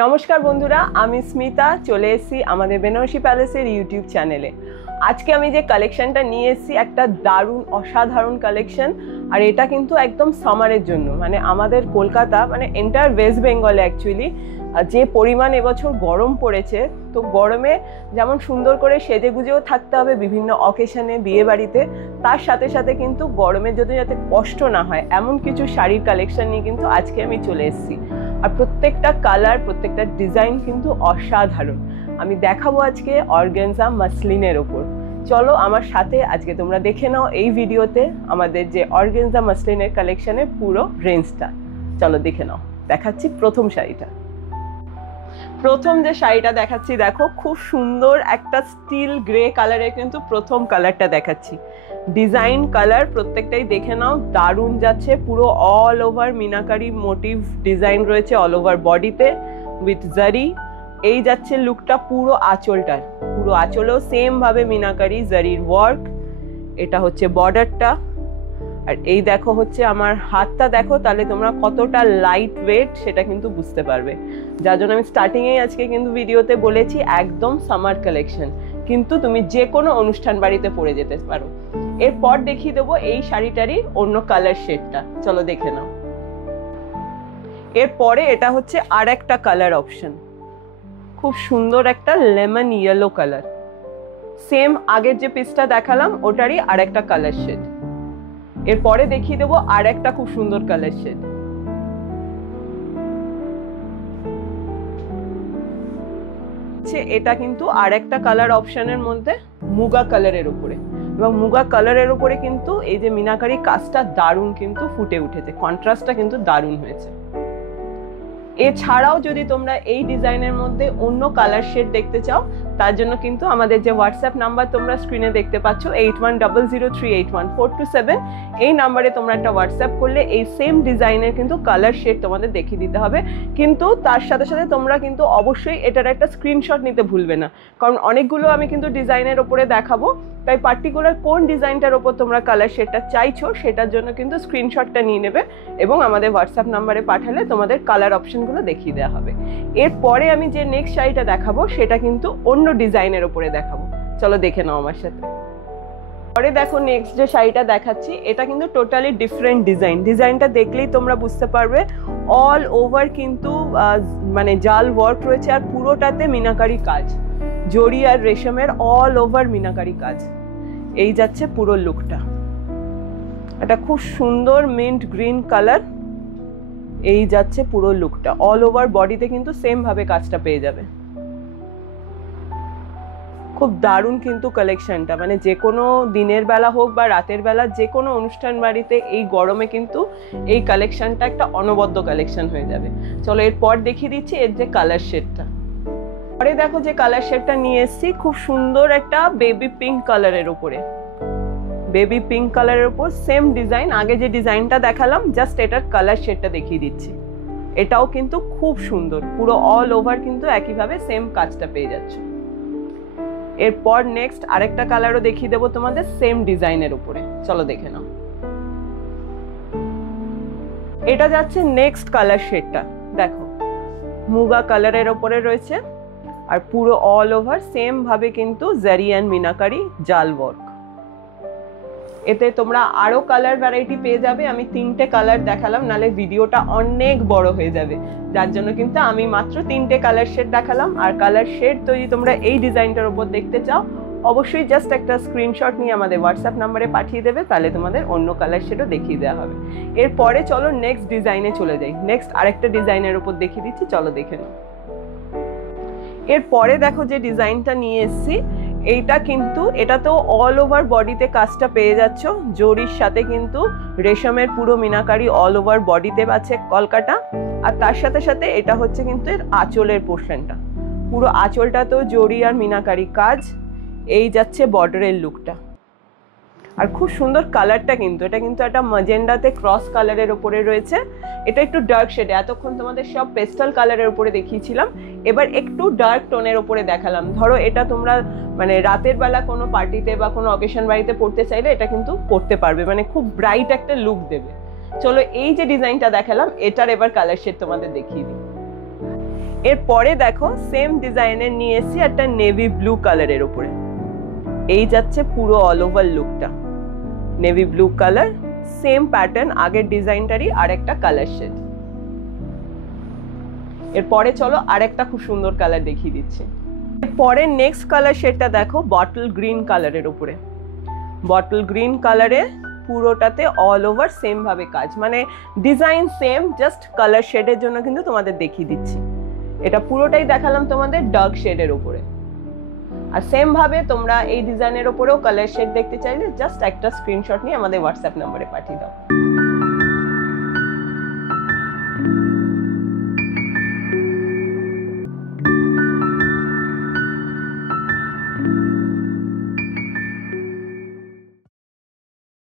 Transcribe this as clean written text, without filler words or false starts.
নমস্কার বন্ধুরা, আমি স্মিতা চলে এসেছি আমাদের বেনারসি প্যালেসের ইউটিউব চ্যানেলে। আজকে আমি যে কালেকশনটা নিয়ে এসেছি একটা দারুণ অসাধারণ কালেকশন, আর এটা কিন্তু একদম সামারের জন্য। মানে আমাদের কলকাতা মানে এন্টায়ার ওয়েস্ট বেঙ্গলে অ্যাকচুয়ালি যে পরিমাণ এবছর গরম পড়েছে, তো গরমে যেমন সুন্দর করে সেজে গুজেও থাকতে হবে বিভিন্ন অকেশনে, বিয়ে বাড়িতে, তার সাথে সাথে কিন্তু গরমে যদি যাতে কষ্ট না হয় এমন কিছু শাড়ির কালেকশন নিয়ে কিন্তু আজকে আমি চলে এসেছি। আর প্রত্যেকটা কালার, প্রত্যেকটা ডিজাইন কিন্তু অসাধারণ। আমি দেখাবো আজকে অর্গানজা মাসলিনের ওপর। চলো আমার সাথে আজকে তোমরা দেখে নাও এই ভিডিওতে আমাদের যে অর্গানজা মাসলিনের কালেকশনের পুরো রেঞ্জটা। চলো দেখে নাও। দেখাচ্ছি প্রথম শাড়িটা। প্রথম যে শাড়িটা দেখাচ্ছি, দেখো খুব সুন্দর একটা স্টিল গ্রে কালারের কিন্তু প্রথম কালারটা দেখাচ্ছি। ডিজাইন কালার প্রত্যেকটাই দেখে নাও, দারুণ যাচ্ছে। পুরো all over meenakari motif design রয়েছে অল ওভার বডিতে উইথ জারি। এই যাচ্ছে লুকটা পুরো আঁচলটার, পুরো আঁচলেও সেম ভাবে মিনাকারি জারির ওয়ার্ক। এটা হচ্ছে বর্ডারটা। আর এই দেখো হচ্ছে আমার হাতটা, দেখো তাহলে তোমরা কতটা লাইট ওয়েট সেটা কিন্তু বুঝতে পারবে। যার জন্য আমি স্টার্টিংয়েই আজকে কিন্তু ভিডিওতে বলেছি একদম সামার কালেকশন, কিন্তু তুমি যে কোনো অনুষ্ঠান বাড়িতে পরে যেতে পারো। এরপর দেখিয়ে দেবো এই শাড়িটারই অন্য কালার শেডটা, চলো দেখে নাও। এরপরে এটা হচ্ছে আর একটা কালার অপশন, খুব সুন্দর একটা লেমন ইয়েলো কালার। সেম আগের যে পিসটা দেখালাম ওটারই আর একটা কালার শেড। এরপরে দেখিয়ে দেবো আর একটা খুব সুন্দর কালার শেড। এটা কিন্তু আর একটা কালার অপশনের মধ্যে মুগা কালারের উপরে, এবং মুগা কালারের উপরে কিন্তু এই যে মিনাকারি কাজটা দারুণ কিন্তু ফুটে উঠেছে, কন্ট্রাস্টটা কিন্তু দারুণ হয়েছে। এছাড়াও যদি তোমরা এই ডিজাইনের মধ্যে অন্য কালার শেড দেখতে চাও, তার জন্য কিন্তু আমাদের যে হোয়াটসঅ্যাপ নাম্বার তোমরা স্ক্রিনে দেখতে পাচ্ছ 8100381427, এই নাম্বারে তোমরা একটা হোয়াটসঅ্যাপ করলে এই সেম ডিজাইনের কিন্তু কালার শেড তোমাদের দেখিয়ে দিতে হবে। কিন্তু তার সাথে সাথে তোমরা কিন্তু অবশ্যই এটার একটা স্ক্রিনশট নিতে ভুলবে না, কারণ অনেকগুলো আমি কিন্তু ডিজাইনের ওপরে দেখাবো, তাই পার্টিকুলার কোন ডিজাইনটার ওপর তোমরা কালার শেডটা চাইছো সেটার জন্য কিন্তু স্ক্রিনশটটা নিয়ে নেবে এবং আমাদের হোয়াটসঅ্যাপ নাম্বারে পাঠালে তোমাদের কালার অপশনগুলো দেখিয়ে দেওয়া হবে। এরপরে আমি যে নেক্সট শাড়িটা দেখাবো সেটা কিন্তু অন্য ডিজাইনের ওপরে দেখাবো, চলো দেখে নাও আমার সাথে। পরে দেখো নেক্সট যে শাড়িটা দেখাচ্ছি, এটা কিন্তু টোটালি ডিফারেন্ট ডিজাইন। ডিজাইনটা দেখলেই তোমরা বুঝতে পারবে অল ওভার কিন্তু মানে জাল ওয়ার্ক রয়েছে, আর পুরোটাতে মিনাকারি কাজ, জরি আর রেশমের অল ওভার মিনাকারি কাজ। এই যাচ্ছে পুরো লুকটা, এটা খুব সুন্দর মিন্ট গ্রিন কালার। এই যাচ্ছে পুরো লুকটা, অল ওভার বডিতে কিন্তু সেম ভাবে কাজটা পেয়ে যাবে। খুব দারুণ কিন্তু কালেকশনটা, মানে যে কোনো দিনের বেলা হোক বা রাতের বেলা যে কোনো অনুষ্ঠান বাড়িতে এই গরমে কিন্তু এই কালেকশনটা একটা অনবদ্য কালেকশন হয়ে যাবে। চলো এরপর দেখিয়ে দিচ্ছি এর যে কালার শেডটা। পরে দেখো যে কালার শেডটা নিয়ে এসেছি, খুব সুন্দর একটা বেবি পিঙ্ক কালারের উপরে, বেবি পিঙ্ক কালারের উপর সেম ডিজাইন। আগে যে ডিজাইনটা দেখালাম জাস্ট এটার কালার শেডটা দেখিয়ে দিচ্ছি। এটাও কিন্তু খুব সুন্দর, পুরো অল ওভার কিন্তু একইভাবে সেম কাজটা পেয়ে যাচ্ছে। এরপর নেক্সট আরেকটা কালারও দেখিয়ে দেবো তোমাদের সেম ডিজাইনের উপরে, চলো দেখে নাও। এটা যাচ্ছে নেক্সট কালার শেডটা, দেখো মুগা কালারের উপরে রয়েছে, আর পুরো অল ওভার সেম ভাবে কিন্তু জারি এন্ড মিনাকারি জাল ওয়ার্ক। এতে তোমরা আরো কালার ভ্যারাইটি পেয়ে যাবে। আমি 3টে কালার দেখালাম, নালে ভিডিওটা অনেক বড় হয়ে যাবে, যার জন্য কিন্তু আমি মাত্র 3টে কালার শেড দেখালাম। আর কালার শেড যদি তোমরা এই ডিজাইনটার উপর দেখতে চাও, অবশ্যই জাস্ট একটা স্ক্রিনশট নিয়ে আমাদের হোয়াটসঅ্যাপ নাম্বারে পাঠিয়ে দেবে, তাহলে তোমাদের অন্য কালার শেডও দেখিয়ে দেওয়া হবে। এরপরে চলো নেক্সট ডিজাইনে চলে যাই। নেক্সট আরেকটা ডিজাইনের উপর দেখিয়ে দিচ্ছি, চলো দেখে নাও। এরপরে দেখো যে ডিজাইনটা নিয়ে এসেছি, এইটা কিন্তু এটাতেও অল ওভার বডিতে কাজটা পেয়ে যাচ্ছ, জরির সাথে কিন্তু রেশমের পুরো মিনাকারি অল ওভার বডিতে আছে কলকাটা। আর তার সাথে সাথে এটা হচ্ছে কিন্তু এর আঁচলের পোর্শনটা, পুরো আঁচলটাতেও জরি আর মিনাকারি কাজ। এই যাচ্ছে বর্ডারের লুকটা, আর খুব সুন্দর কালারটা কিন্তু, এটা কিন্তু একটা ম্যাজেন্ডাতে ক্রস কালারের উপরে রয়েছে। এটা একটু ডার্ক শেডে, এতক্ষণ তোমাদের সব পেস্টাল কালারের উপরে দেখিয়েছিলাম, এবার একটু ডার্ক টোনের উপরে দেখালাম। ধরো এটা তোমরা মানে রাতের বেলা কোনো পার্টিতে বা কোনো অকেশন বাড়িতে পড়তে চাইলে এটা কিন্তু পড়তে পারবে, মানে খুব ব্রাইট একটা লুক দেবে। চলো এই যে ডিজাইনটা দেখালাম এটার এবার কালার শেড তোমাদের দেখিয়ে দিই। এরপরে দেখো সেম ডিজাইনের নিয়ে এসেছি একটা নেভি ব্লু কালারের উপরে। এই যাচ্ছে পুরো অল ওভার লুকটা, navy blue colour, same pattern আগের ডিজাইনটারই আরেকটা কালার শেড। এরপরে চলো আরেকটা খুব সুন্দর কালার দেখিয়ে দিচ্ছি। এরপরে নেক্সট কালার শেডটা দেখো বটল গ্রিন কালারের উপরে। বটল গ্রিন কালারে পুরোটাতে অল ওভার সেম ভাবে কাজ, মানে ডিজাইন সেম, জাস্ট কালার শেডের জন্য কিন্তু তোমাদের দেখিয়ে দিচ্ছি। এটা পুরোটাই দেখালাম তোমাদের ডার্ক শেডের উপরে। আর সেম ভাবে তোমরা এই ডিজাইনের উপরেও কালার শেড দেখতে চাইলে জাস্ট একটা স্ক্রিনশট নিয়ে আমাদের হোয়াটসঅ্যাপ নম্বরে পাঠিয়ে দাও।